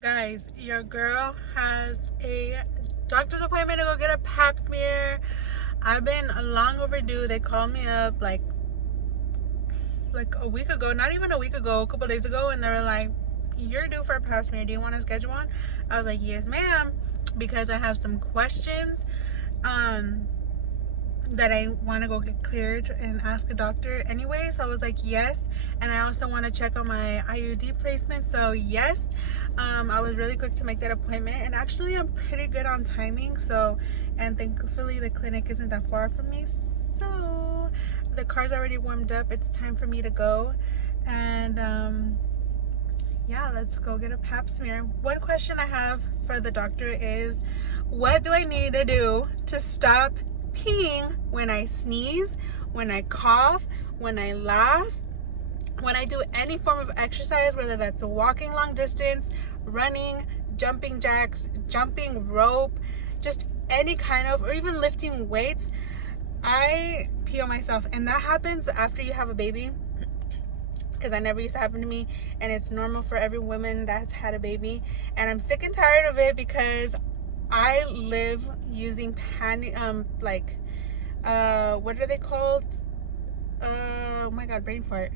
Guys, your girl has a doctor's appointment to go get a pap smear. I've been long overdue. They called me up like a week ago, not even a week ago, a couple days ago, and they were like, you're due for a pap smear. Do you want to schedule one? I was like, yes, ma'am, because I have some questions that I want to go get cleared and ask a doctor anyway. So I was like, yes. And I also want to check on my IUD placement. So yes, I was really quick to make that appointment, and actually I'm pretty good on timing. So, and thankfully the clinic isn't that far from me. So the car's already warmed up. It's time for me to go. And yeah, let's go get a pap smear. One question I have for the doctor is, what do I need to do to stop peeing when I sneeze, when I cough, when I laugh, when I do any form of exercise, whether that's walking long distance, running, jumping jacks, jumping rope, just any kind of, or even lifting weights? I pee on myself, and that happens after you have a baby, because that never used to happen to me, and it's normal for every woman that's had a baby. And I'm sick and tired of it because I live using what are they called? Oh my god, brain fart.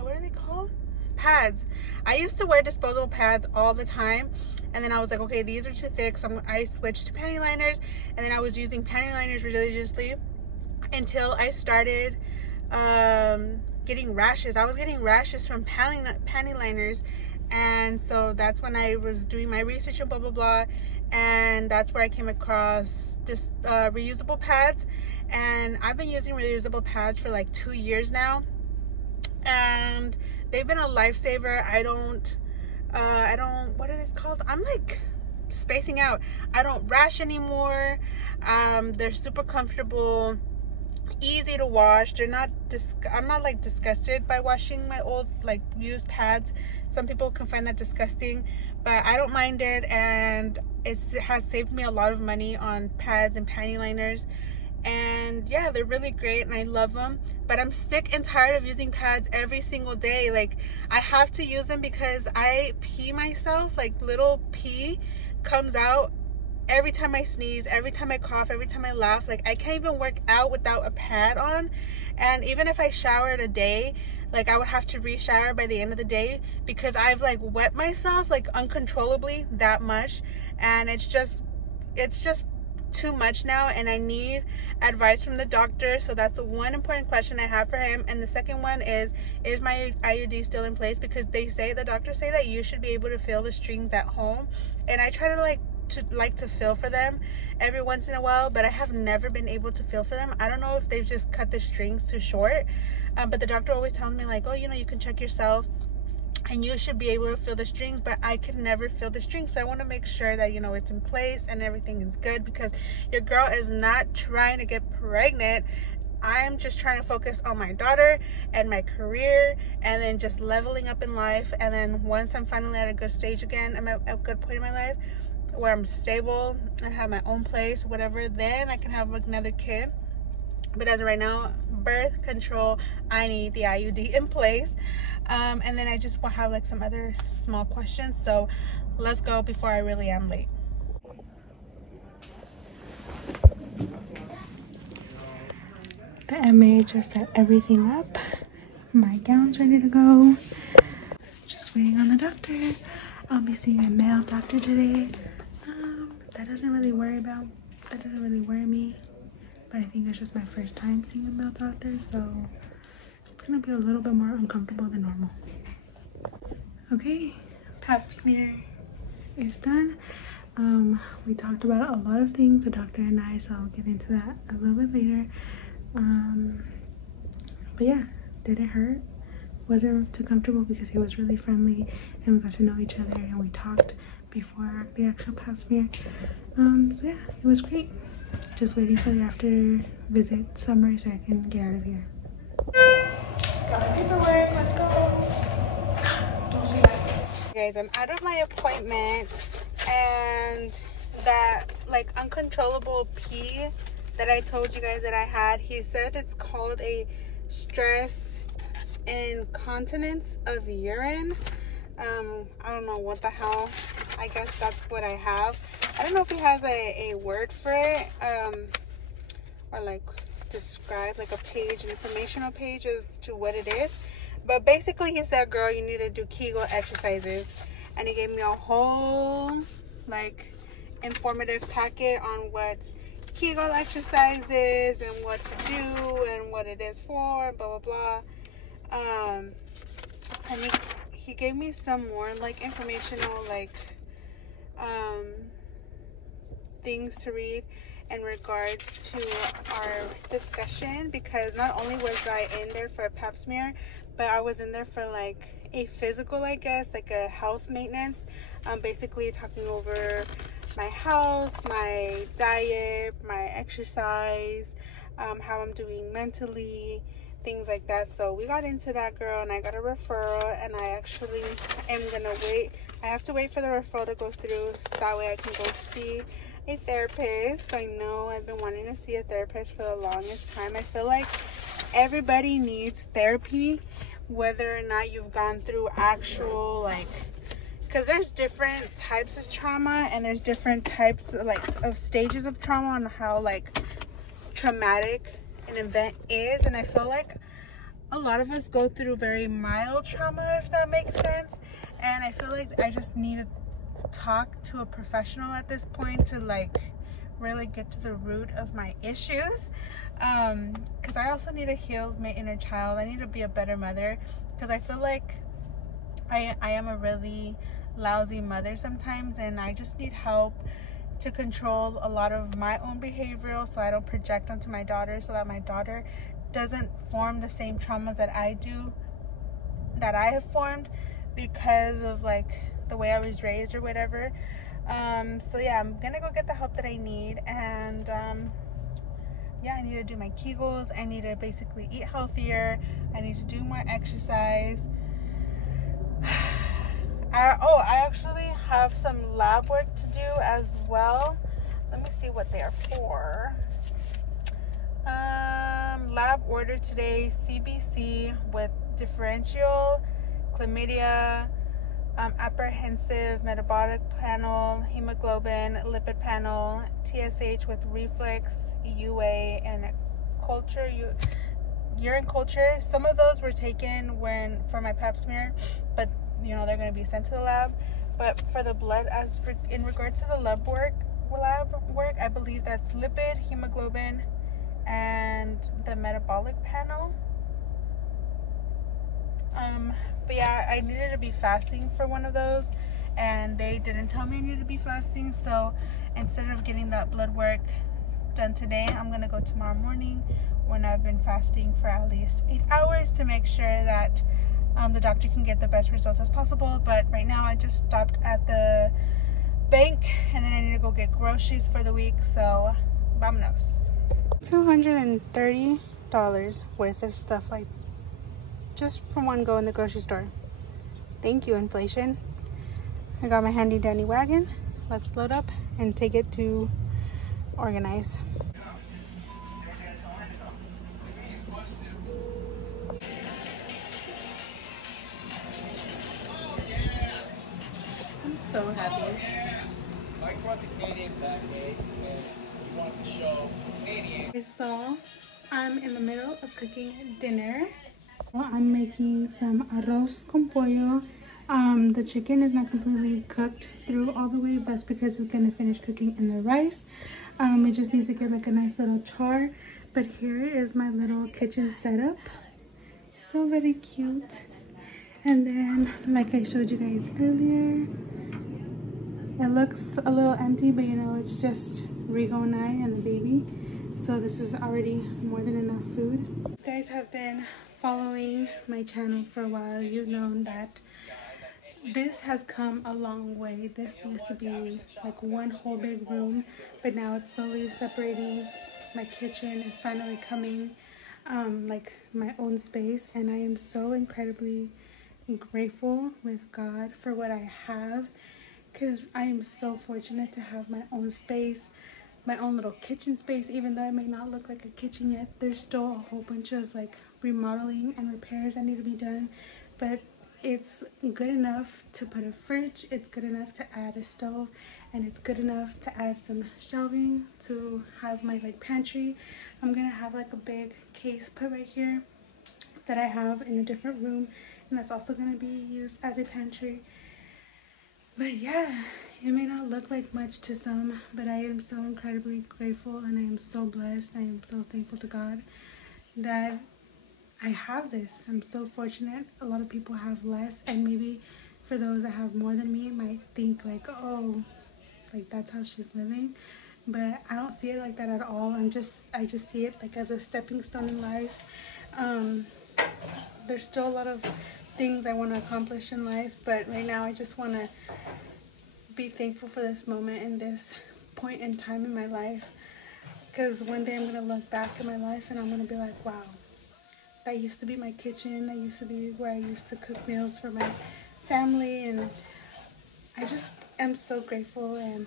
What are they called? Pads. I used to wear disposable pads all the time, and then I was like, okay, these are too thick, so I switched to panty liners, and then I was using panty liners religiously until I started getting rashes. I was getting rashes from panty liners. And so that's when I was doing my research and blah blah blah, and that's where I came across this reusable pads. And I've been using reusable pads for like 2 years now, and they've been a lifesaver. I don't what are they called? I'm like spacing out. I don't rash anymore. They're super comfortable, easy to wash. They're not I'm not like disgusted by washing my old like used pads. Some people can find that disgusting, but I don't mind it, and it has saved me a lot of money on pads and panty liners. And yeah, they're really great and I love them, but I'm sick and tired of using pads every single day. Like, I have to use them because I pee myself. Like, little pee comes out every time I sneeze, every time I cough, every time I laugh. Like, I can't even work out without a pad on. And even if I showered a day, like, I would have to re-shower by the end of the day because I've like wet myself like uncontrollably that much. And it's just too much now, and I need advice from the doctor. So that's one important question I have for him. And the second one is my IUD still in place? Because the doctors say that you should be able to feel the strings at home, and I try to feel for them every once in a while, but I have never been able to feel for them. I don't know if they've just cut the strings too short, but the doctor always tells me like, oh, you know, you can check yourself and you should be able to feel the strings, but I can never feel the strings. So I want to make sure that, you know, it's in place and everything is good, because your girl is not trying to get pregnant. I'm just trying to focus on my daughter and my career, and then just leveling up in life. And then once I'm finally at a good stage again, I'm at a good point in my life where I'm stable and have my own place, whatever, then I can have another kid. But as of right now, birth control, I need the IUD in place. And then I just will have like some other small questions. So let's go before I really am late. The MA just set everything up. My gown's ready to go. Just waiting on the doctor. I'll be seeing a male doctor today. That doesn't really worry me. But I think it's just my first time seeing a male doctor, so it's gonna be a little bit more uncomfortable than normal. Okay, pap smear is done. We talked about a lot of things, the doctor and I, so I'll get into that a little bit later. But yeah, did it hurt? Wasn't too comfortable because he was really friendly and we got to know each other and we talked before the actual pap smear. So yeah, it was great. Just waiting for the after visit summary so I can get out of here. Got my paperwork, let's go. Don't say that. Guys, I'm out of my appointment, and that like uncontrollable pee that I told you guys that I had, he said it's called a stress incontinence of urine. I don't know what the hell. I guess that's what I have. I don't know if he has a word for it, or like describe like a page, an informational page as to what it is. But basically he said, girl, you need to do Kegel exercises. And he gave me a whole like informative packet on what's Kegel exercises and what to do and what it is for, blah blah blah. And he gave me some more like informational like things to read in regards to our discussion, because not only was I in there for a pap smear, but I was in there for like a physical, I guess, like a health maintenance. Basically talking over my health, my diet, my exercise, how I'm doing mentally, things like that. So we got into that, girl, and I got a referral, and I actually am gonna wait. I have to wait for the referral to go through so that way I can go see a therapist. I know I've been wanting to see a therapist for the longest time. I feel like everybody needs therapy, whether or not you've gone through actual like, because there's different types of trauma and there's different types of, like, of stages of trauma on how like traumatic an event is. And I feel like a lot of us go through very mild trauma, if that makes sense. And I feel like I just need to talk to a professional at this point to like really get to the root of my issues, because I also need to heal my inner child. I need to be a better mother, because I feel like I am a really lousy mother sometimes, and I just need help to control a lot of my own behavioral so I don't project onto my daughter, so that my daughter doesn't form the same traumas that I have formed because of like the way I was raised or whatever. So yeah, I'm gonna go get the help that I need, and yeah, I need to do my Kegels. I need to basically eat healthier. I need to do more exercise. I actually have some lab work to do as well. Let me see what they are for. Lab order today, CBC with differential, chlamydia, apprehensive metabolic panel, hemoglobin, lipid panel, TSH with reflex, UA, and culture, urine culture. Some of those were taken for my pap smear, but you know they're going to be sent to the lab. But for the blood, in regard to the lab work, I believe that's lipid, hemoglobin, and the metabolic panel. But yeah, I needed to be fasting for one of those, and they didn't tell me I needed to be fasting. So instead of getting that blood work done today, I'm gonna go tomorrow morning when I've been fasting for at least 8 hours to make sure that the doctor can get the best results as possible. But right now I just stopped at the bank, and then I need to go get groceries for the week. So vámonos. $230 worth of stuff, like just from one go in the grocery store. Thank you, inflation. I got my handy dandy wagon. Let's load up and take it to organize. I'm so happy. Mike brought the Canadian that day, and he wanted to show Canadian. So I'm in the middle of cooking dinner. I'm making some arroz con pollo. The chicken is not completely cooked through all the way. That's because it's gonna finish cooking in the rice. It just needs to get like a nice little char. But here is my little kitchen setup. So very cute. And then, like I showed you guys earlier, it looks a little empty, but you know, it's just Rigo and I and the baby. So this is already more than enough food. If you guys have been following my channel for a while, you've known that this has come a long way. This used to be like one whole big room, but now it's slowly separating. My kitchen is finally coming like my own space, and I am so incredibly grateful with God for what I have, because I am so fortunate to have my own space, my own little kitchen space. Even though it may not look like a kitchen yet, there's still a whole bunch of like remodeling and repairs that need to be done, but it's good enough to put a fridge, it's good enough to add a stove, and it's good enough to add some shelving to have my like pantry. I'm gonna have like a big case put right here that I have in a different room, and that's also gonna be used as a pantry. But yeah, it may not look like much to some, but I am so incredibly grateful, and I am so blessed. I am so thankful to God that I have this. I'm so fortunate. A lot of people have less, and maybe for those that have more than me might think like, oh, like that's how she's living. But I don't see it like that at all. I just see it like as a stepping stone in life. There's still a lot of things I want to accomplish in life, but right now I just want to be thankful for this moment and this point in time in my life, because one day I'm going to look back at my life and I'm going to be like, wow, that used to be my kitchen, that used to be where I used to cook meals for my family, and I just am so grateful and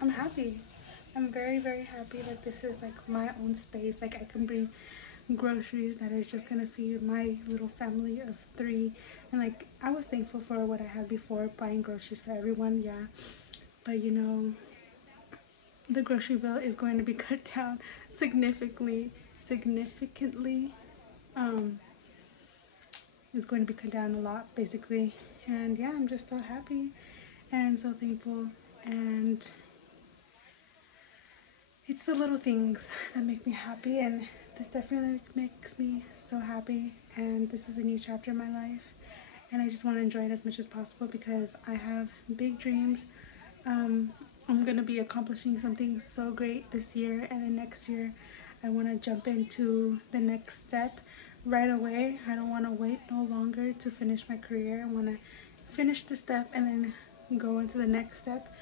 I'm happy. I'm very, very happy that this is like my own space. Like I can bring groceries that are just gonna feed my little family of 3. And like I was thankful for what I had before, buying groceries for everyone, yeah. But you know, the grocery bill is going to be cut down significantly. It's going to be cut down a lot basically. And yeah, I'm just so happy and so thankful, and it's the little things that make me happy, and this definitely makes me so happy. And this is a new chapter in my life, and I just want to enjoy it as much as possible because I have big dreams. I'm gonna be accomplishing something so great this year, and then next year I want to jump into the next step right away. I don't want to wait no longer to finish my career. I want to finish the step and then go into the next step,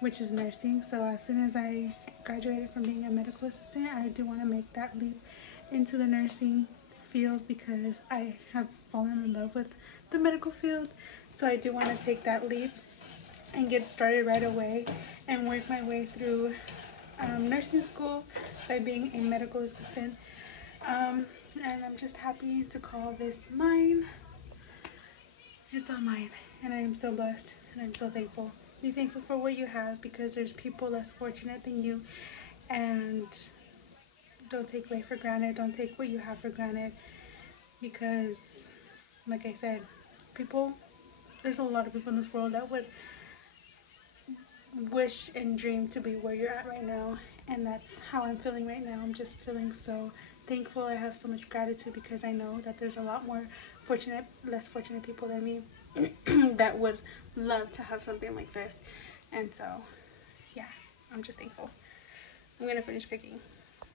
which is nursing. So as soon as I graduated from being a medical assistant, I do want to make that leap into the nursing field because I have fallen in love with the medical field. So I do want to take that leap and get started right away and work my way through nursing school by being a medical assistant. And I'm just happy to call this mine. It's all mine, and I am so blessed, and I'm so thankful. Be thankful for what you have, because there's people less fortunate than you, and don't take life for granted. Don't take what you have for granted, because like I said, there's a lot of people in this world that would wish and dream to be where you're at right now, and that's how I'm feeling right now. I'm just feeling so thankful. I have so much gratitude because I know that there's a lot more less fortunate people than me that would love to have something like this. And so yeah, I'm just thankful. I'm gonna finish cooking.